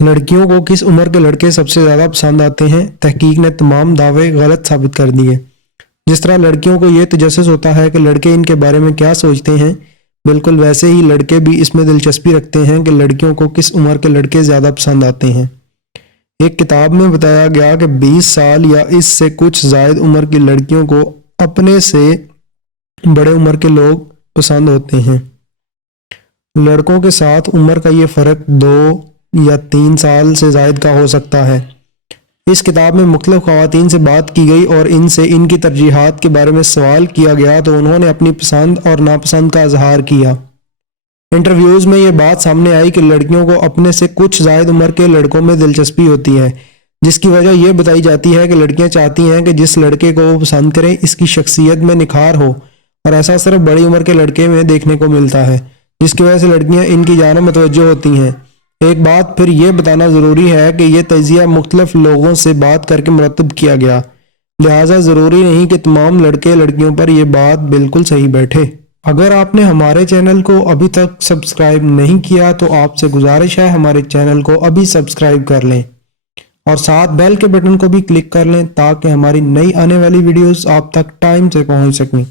लड़कियों को किस उम्र के लड़के सबसे ज़्यादा पसंद आते हैं? तहकीक ने तमाम दावे गलत साबित कर दिए। जिस तरह लड़कियों को यह तजस्सुस होता है कि लड़के इनके बारे में क्या सोचते हैं, बिल्कुल वैसे ही लड़के भी इसमें दिलचस्पी रखते हैं कि लड़कियों को किस उम्र के लड़के ज़्यादा पसंद आते हैं। एक किताब में बताया गया कि 20 साल या इससे कुछ ज़ायद उम्र की लड़कियों को अपने से बड़े उम्र के लोग पसंद होते हैं। लड़कों के साथ उम्र का ये फ़र्क 2 या 3 साल से ज़ायद का हो सकता है। इस किताब में मुख्तलिफ ख़वातीन से बात की गई और इनसे इनकी तरजीहात के बारे में सवाल किया गया तो उन्होंने अपनी पसंद और नापसंद का इजहार किया। इंटरव्यूज़ में ये बात सामने आई कि लड़कियों को अपने से कुछ ज़ायद उम्र के लड़कों में दिलचस्पी होती है, जिसकी वजह यह बताई जाती है कि लड़कियां चाहती हैं कि जिस लड़के को वो पसंद करें इसकी शख्सियत में निखार हो, और ऐसा सिर्फ बड़ी उम्र के लड़के में देखने को मिलता है, जिसकी वजह से लड़कियां इनकी जानिब मुतवज्जो होती हैं। एक बात फिर यह बताना ज़रूरी है कि यह तजिया मुख्तलिफ लोगों से बात करके मुरतब किया गया, लिहाजा ज़रूरी नहीं कि तमाम लड़के लड़कियों पर यह बात बिल्कुल सही बैठे। अगर आपने हमारे चैनल को अभी तक सब्सक्राइब नहीं किया तो आपसे गुजारिश है हमारे चैनल को अभी सब्सक्राइब कर लें और साथ बेल के बटन को भी क्लिक कर लें ताकि हमारी नई आने वाली वीडियोस आप तक टाइम से पहुंच सकें।